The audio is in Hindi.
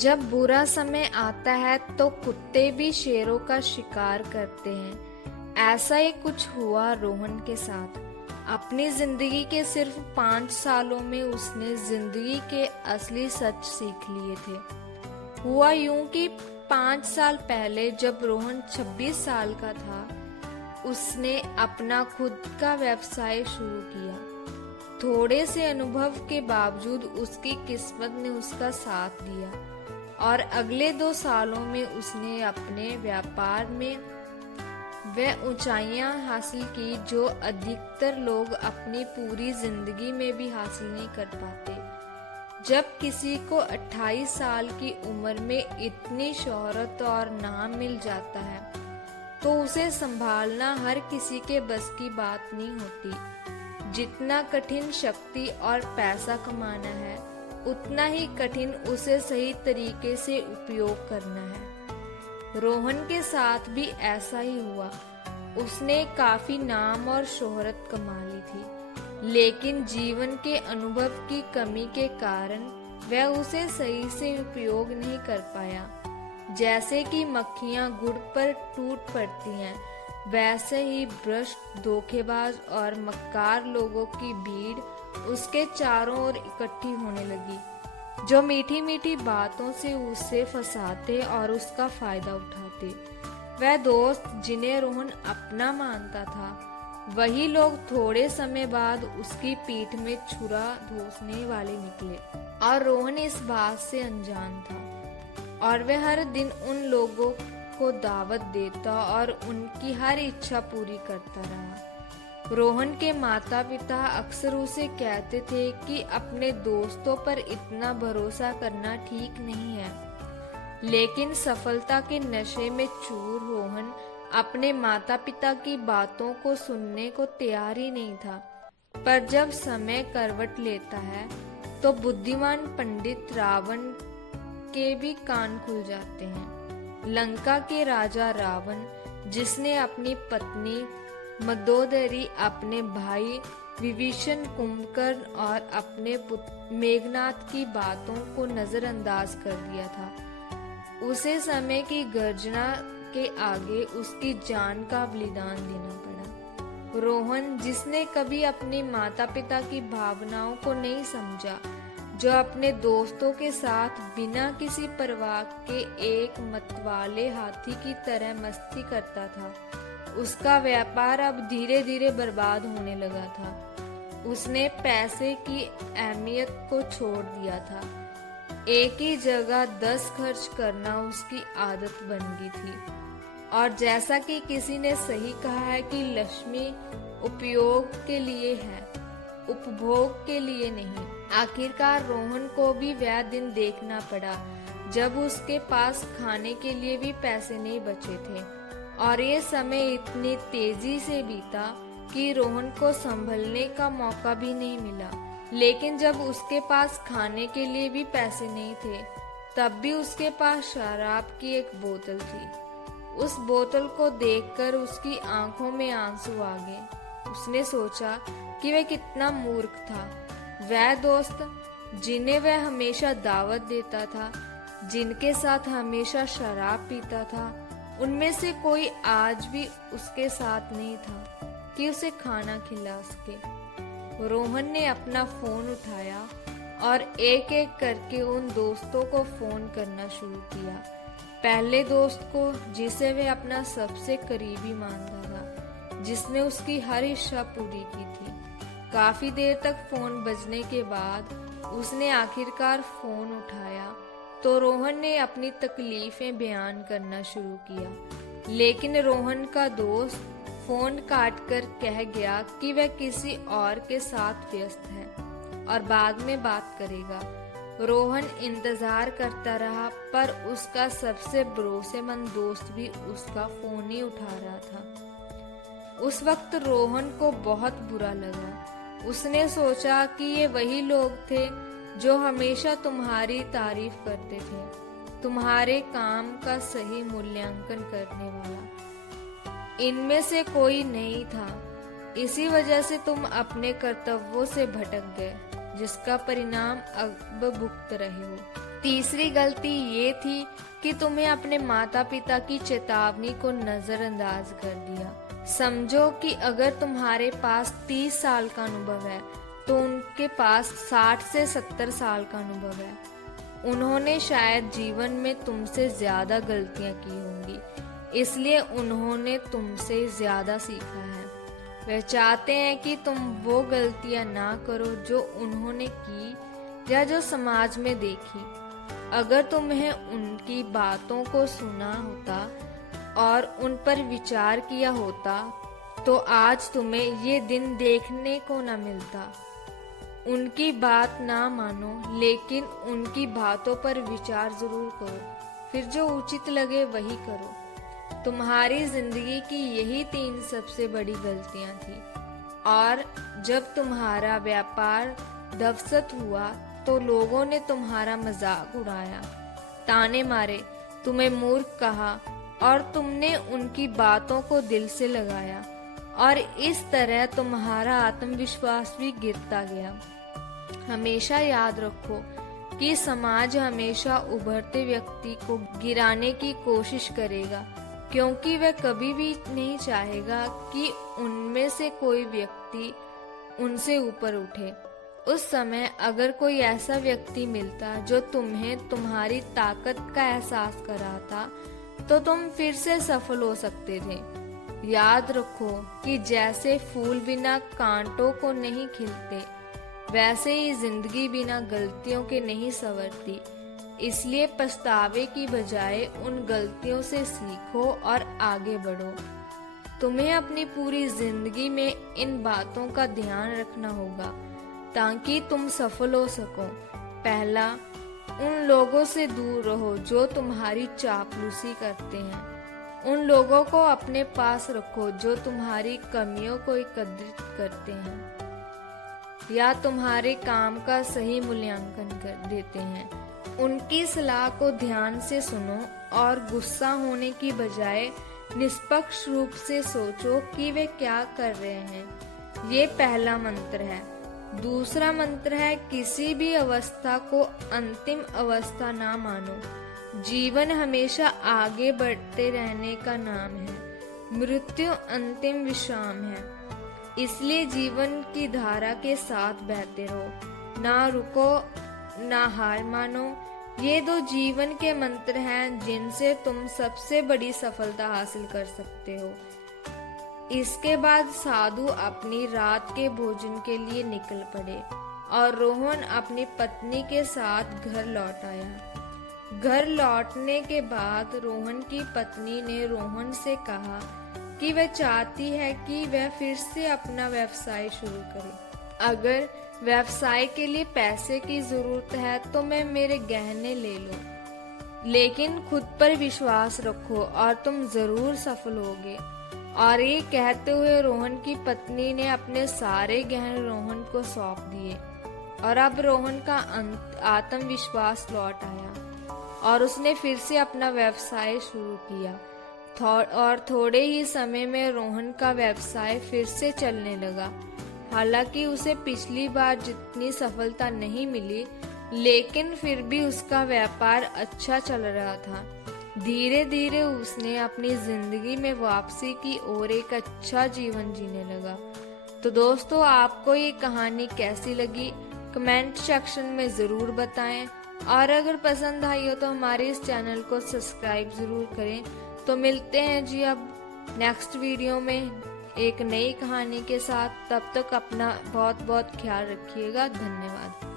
जब बुरा समय आता है तो कुत्ते भी शेरों का शिकार करते हैं। ऐसा ही कुछ हुआ रोहन के साथ। अपनी जिंदगी के सिर्फ 5 सालों में उसने जिंदगी के असली सच सीख लिए थे। हुआ यूं कि 5 साल पहले जब रोहन 26 साल का था, उसने अपना खुद का व्यवसाय शुरू किया। थोड़े से अनुभव के बावजूद उसकी किस्मत ने उसका साथ दिया और अगले 2 सालों में उसने अपने व्यापार में वह ऊंचाइयां हासिल की जो अधिकतर लोग अपनी पूरी जिंदगी में भी हासिल नहीं कर पाते। जब किसी को 28 साल की उम्र में इतनी शोहरत और नाम मिल जाता है तो उसे संभालना हर किसी के बस की बात नहीं होती। जितना कठिन शक्ति और पैसा कमाना है, उतना ही कठिन उसे सही तरीके से उपयोग करना है। रोहन के साथ भी ऐसा ही हुआ। उसने काफी नाम और शोहरत कमा ली थी, लेकिन जीवन के अनुभव की कमी के कारण वह उसे सही से उपयोग नहीं कर पाया। जैसे कि मक्खियां गुड़ पर टूट पड़ती हैं, वैसे ही भ्रष्ट, धोखेबाज और मक्कार लोगों की भीड़ उसके चारों ओर इकट्ठी होने लगी, जो मीठी मीठी बातों से उसे फंसाते और उसका फायदा उठाते। वह दोस्त जिन्हें रोहन अपना मानता था, वही लोग थोड़े समय बाद उसकी पीठ में छुरा घोंसने वाले निकले और रोहन इस बात से अनजान था और वह हर दिन उन लोगों को दावत देता और उनकी हर इच्छा पूरी करता रहा। रोहन के माता पिता अक्सर उसे कहते थे कि अपने दोस्तों पर इतना भरोसा करना ठीक नहीं है, लेकिन सफलता के नशे में चूर रोहन अपने माता पिता की बातों को सुनने को तैयार ही नहीं था। पर जब समय करवट लेता है तो बुद्धिमान पंडित रावण के भी कान खुल जाते हैं। लंका के राजा रावण, जिसने अपनी पत्नी मंदोदरी, अपने भाई विभीषण, कुंभकर्ण और अपने पुत्र मेघनाथ की बातों को नजरअंदाज कर दिया था, उसे समय की गर्जना के आगे उसकी जान का बलिदान देना पड़ा। रोहन, जिसने कभी अपनी माता पिता की भावनाओं को नहीं समझा, जो अपने दोस्तों के साथ बिना किसी परवाह के एक मतवाले हाथी की तरह मस्ती करता था, उसका व्यापार अब धीरे धीरे बर्बाद होने लगा था। उसने पैसे की अहमियत को छोड़ दिया था। एक ही जगह 10 खर्च करना उसकी आदत बन गई थी। और जैसा कि किसी ने सही कहा है कि लक्ष्मी उपयोग के लिए है, उपभोग के लिए नहीं। आखिरकार रोहन को भी वह दिन देखना पड़ा जब उसके पास खाने के लिए भी पैसे नहीं बचे थे और ये समय इतनी तेजी से बीता कि रोहन को संभलने का मौका भी नहीं मिला। लेकिन जब उसके पास खाने के लिए भी पैसे नहीं थे, तब भी उसके पास शराब की एक बोतल थी। उस बोतल को देखकर उसकी आंखों में आंसू आ गए। उसने सोचा कि वह कितना मूर्ख था। वह दोस्त जिन्हें वह हमेशा दावत देता था, जिनके साथ हमेशा शराब पीता था, उनमें से कोई आज भी उसके साथ नहीं था कि उसे खाना खिला सके। रोहन ने अपना फोन उठाया और एक एक करके उन दोस्तों को फोन करना शुरू किया। पहले दोस्त को, जिसे वह अपना सबसे करीबी मानता था, जिसने उसकी हर इच्छा पूरी की थी। काफी देर तक फोन बजने के बाद उसने आखिरकार फोन उठाया तो रोहन ने अपनी तकलीफें बयान करना शुरू किया। लेकिन रोहन का दोस्त फोन काटकर कह गया कि वह किसी और के साथ व्यस्त है और बाद में बात करेगा। रोहन इंतजार करता रहा, पर उसका सबसे भरोसेमंद दोस्त भी उसका फोन ही उठा रहा था। उस वक्त रोहन को बहुत बुरा लगा। उसने सोचा कि ये वही लोग थे जो हमेशा तुम्हारी तारीफ करते थे, तुम्हारे काम का सही मूल्यांकन करने वाला। इनमें से कोई नहीं था। इसी वजह से तुम अपने कर्तव्यों से भटक गए, जिसका परिणाम अब भुगत रहे हो। तीसरी गलती ये थी कि तुम्हें अपने माता पिता की चेतावनी को नजरअंदाज कर दिया। समझो कि अगर तुम्हारे पास 30 साल का अनुभव है तो उनके पास 60 से 70 साल का अनुभव है। उन्होंने शायद जीवन में तुमसे ज्यादा गलतियां की होंगी, इसलिए उन्होंने तुमसे ज्यादा सीखा है। वे चाहते हैं कि तुम वो गलतियां ना करो जो उन्होंने की या जो समाज में देखी। अगर तुम्हें उनकी बातों को सुना होता और उन पर विचार किया होता तो आज तुम्हें ये दिन देखने को न मिलता। उनकी बात ना मानो, लेकिन उनकी बातों पर विचार जरूर करो, फिर जो उचित लगे वही करो। तुम्हारी जिंदगी की यही 3 सबसे बड़ी गलतियां थी, और जब तुम्हारा व्यापार ध्वस्त हुआ तो लोगों ने तुम्हारा मजाक उड़ाया, ताने मारे, तुम्हें मूर्ख कहा और तुमने उनकी बातों को दिल से लगाया, और इस तरह तुम्हारा आत्मविश्वास भी गिरता गया। हमेशा याद रखो कि समाज हमेशा उभरते व्यक्ति को गिराने की कोशिश करेगा, क्योंकि वह कभी भी नहीं चाहेगा कि उनमें से कोई व्यक्ति उनसे ऊपर उठे। उस समय अगर कोई ऐसा व्यक्ति मिलता जो तुम्हें तुम्हारी ताकत का एहसास कराता तो तुम फिर से सफल हो सकते थे। याद रखो कि जैसे फूल बिना कांटों को नहीं खिलते, वैसे ही जिंदगी बिना गलतियों के नहीं संवरती। इसलिए पछतावे की बजाय उन गलतियों से सीखो और आगे बढ़ो। तुम्हें अपनी पूरी जिंदगी में इन बातों का ध्यान रखना होगा ताकि तुम सफल हो सको। पहला, उन लोगों से दूर रहो जो तुम्हारी चापलूसी करते हैं। उन लोगों को अपने पास रखो जो तुम्हारी कमियों को एकत्रित करते हैं या तुम्हारे काम का सही मूल्यांकन कर देते हैं। उनकी सलाह को ध्यान से सुनो और गुस्सा होने की बजाय निष्पक्ष रूप से सोचो कि वे क्या कर रहे हैं। ये पहला मंत्र है। दूसरा मंत्र है, किसी भी अवस्था को अंतिम अवस्था ना मानो। जीवन हमेशा आगे बढ़ते रहने का नाम है। मृत्यु अंतिम विश्राम है। इसलिए जीवन की धारा के साथ बहते रहो, ना रुको, ना हार मानो। ये 2 जीवन के मंत्र हैं जिनसे तुम सबसे बड़ी सफलता हासिल कर सकते हो। इसके बाद साधु अपनी रात के भोजन के लिए निकल पड़े और रोहन अपनी पत्नी के साथ घर लौट आया। घर लौटने के बाद रोहन की पत्नी ने रोहन से कहा कि वह चाहती है कि वह फिर से अपना व्यवसाय शुरू करे। अगर व्यवसाय के लिए पैसे की जरूरत है तो मैं मेरे गहने ले लो, लेकिन खुद पर विश्वास रखो और तुम जरूर सफल होगे। और ये कहते हुए रोहन की पत्नी ने अपने सारे गहने रोहन को सौंप दिए, और अब रोहन का आत्मविश्वास लौट आया और उसने फिर से अपना व्यवसाय शुरू किया। और थोड़े ही समय में रोहन का व्यवसाय फिर से चलने लगा। हालांकि उसे पिछली बार जितनी सफलता नहीं मिली, लेकिन फिर भी उसका व्यापार अच्छा चल रहा था। धीरे धीरे उसने अपनी जिंदगी में वापसी की ओर एक अच्छा जीवन जीने लगा। तो दोस्तों, आपको ये कहानी कैसी लगी कमेंट सेक्शन में जरूर बताएं, और अगर पसंद आई हो तो हमारे इस चैनल को सब्सक्राइब जरूर करें। तो मिलते हैं जी अब नेक्स्ट वीडियो में एक नई कहानी के साथ। तब तक अपना बहुत बहुत ख्याल रखिएगा। धन्यवाद।